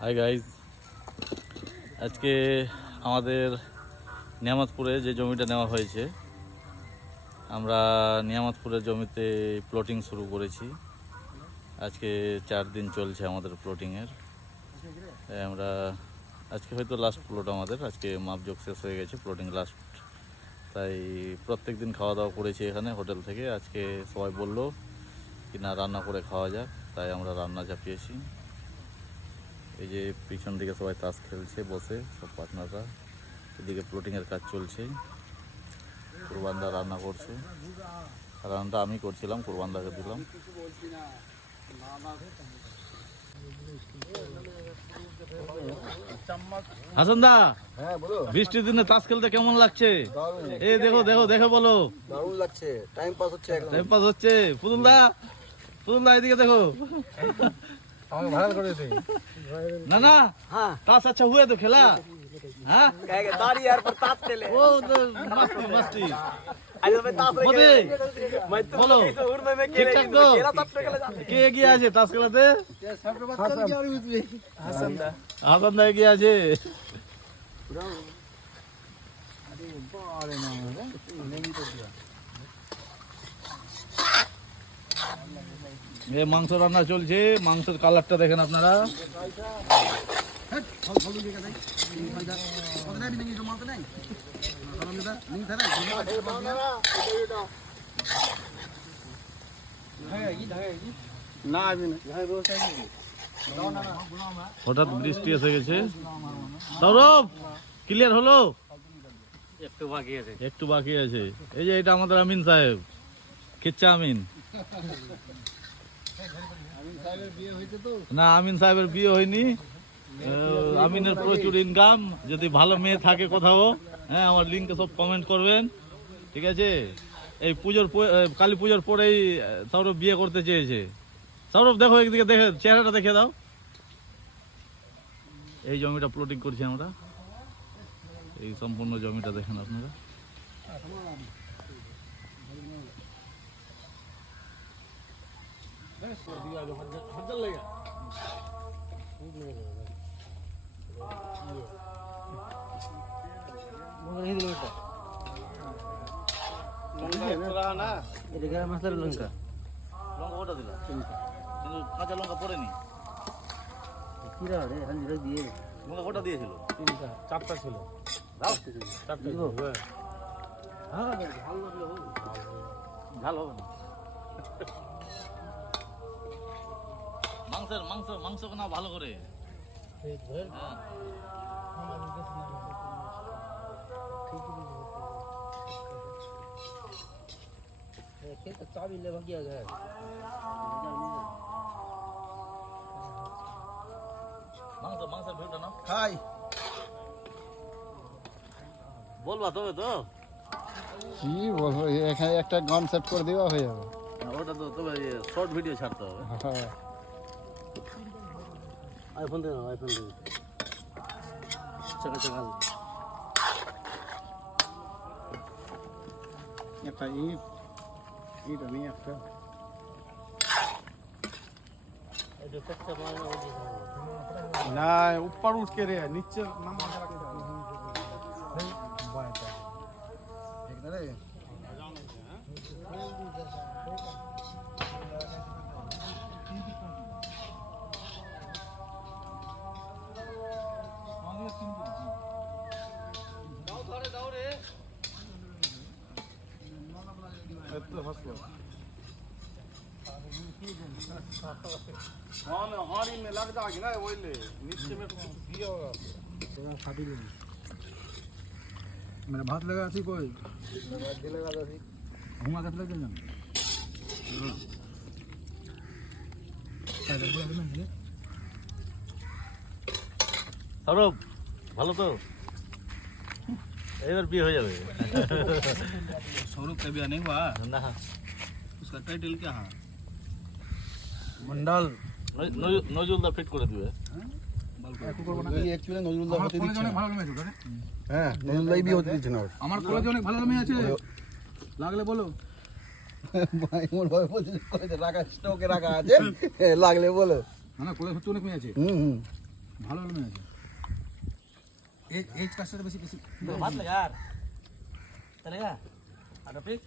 Hi guys, আজকে আমাদের নিয়ামতপুরে যে জমিটা নেওয়া হয়েছে, আমরা নিয়ামতপুরের জমিতে প্লটিং শুরু করেছি। আজকে 4 দিন চলছে আমাদের প্লটিংয়ের। আমরা আজকে হয়তো লাস্ট প্লট, আমাদের আজকে মাপজোক শেষ হয়ে গেছে, প্লটিং লাস্ট। তাই প্রত্যেক দিন খাওয়া দাওয়া করেছি এখানে হোটেল থেকে। আজকে সবাই বললো কি না রান্না করে খাওয়া যাক, তাই আমরা রান্না চাপিয়েছি। এই যে পিছন দিকে সবাই তাস খেলছে বসে, সব পার্টনাররা। এদিকে প্লটিংয়ের কাজ চলছে, কুরবানদা রান্না করছে। রান্নাটা আমি করছিলাম, কুরবানদাকে দিলাম। হাসান দা, হ্যাঁ বলো। বৃষ্টির দিনে তাস খেলতে কেমন লাগছে? এই দেখো দেখো দেখো, বলো। দারুণ লাগছে, টাইম পাস হচ্ছে একদম। টাইম পাস হচ্ছে। পুতুল দা এদিকে দেখো। আমাকে ভাইরাল করে দে। না না, हाँ ताश अच्छा हुए तो खेला। हाँ कहेगा दारी यार पर ताश खेले। वो तो मस्ती मस्ती। आज मैं ताश नहीं मोदी, खेले। मैं तो बोलो। उड़ में ठीक ठाक तो? खेला सब खेला जाते। কে এগিয়ে আছে তাস খেলাতে? हासन दा। হাসান দা এগিয়ে আছে। মাংস রান্না চলছে। মাংসের কালারটা দেখেন আপনারা। ना अभी नहीं। হঠাৎ বৃষ্টি এসে গেছে। সৌরভ, ক্লিয়ার হলো? একটু বাকি আছে। এই যে এটা আমাদের আমিন সাহেব, কিচ্ছা আমিন। না, আমিন সাহেবের বিয়ে হয়নি। আমিনের প্রচুর ইনকাম। যদি ভালো মেয়ে থাকে কোথাও, হ্যাঁ, আমার লিঙ্কে সব কমেন্ট করবেন, ঠিক আছে? এই কালী পুজোর পরেই সৌরভ বিয়ে করতে চেয়েছে। সৌরভ দেখো, একদিকে দেখে চেহারাটা দেখে দাও। এই জমিটা প্লটিং করছি আমরা। এই সম্পূর্ণ জমিটা দেখেন আপনারা। मसाला लंका লঙ্কা ওটা দিলাম, কিন্তু কাঁচা লঙ্কা পড়েনি। किरा रे हल्दी दिए লঙ্কা ওটা দিয়েছিল, चारटा ছিল দাও। चारटा হ্যাঁ, ঝাল লাগলে হবে, ঝাল হবে না। মাংস না ভালো করে। হ্যাঁ, चाबी ले गया है মাংসের ভিউটা না हाय বলবা তবে তো। কি বলবো, এখানে একটা গান সেট করে দেওয়া হয়ে যাবে। ওটা তো তবে শর্ট ভিডিও ছাড়তে হবে। আইফোন দে না, আইফোন দে চাকা চাকা একটা এটা নিয়ে একটা এটা কচ্চা মাল না ऊपर उठ के रे नीचे नामा करा के बाय एक ना रे দাও রে। এত হাসলো हाँ में हारी में लग जाएगी ना वो ले नीचे में तो कुछ दिया होगा तेरा खाती नहीं मेरा भात लगा थी कोई लगा थी घुमा के लग जाना সৌরভ, ভালো তো? এবার বিয়ে হয়ে যাবে। सौरभ का ब्याह नहीं हुआ না, उसका टाइटल क्या है मंडल নজরুলদা ফিট করে দিবে। एक्चुअली नजरुल्लाह होते दिচ্ছে না হ্যাঁ নজরুল্লাহ বিয়ে হতে দিচ্ছে না আমার কলেজে অনেক ভালো মেয়ে আছে লাগলে বলো ভাই মোর ভাই বলছে কলেজে রাখা স্টকে রাখা আছে লাগলে বলো না কলেজে অনেক মেয়ে আছে ভালো জমি আছে এই কাজটা বেশি বেশি भात लेगा यार चलेगा आटा पिक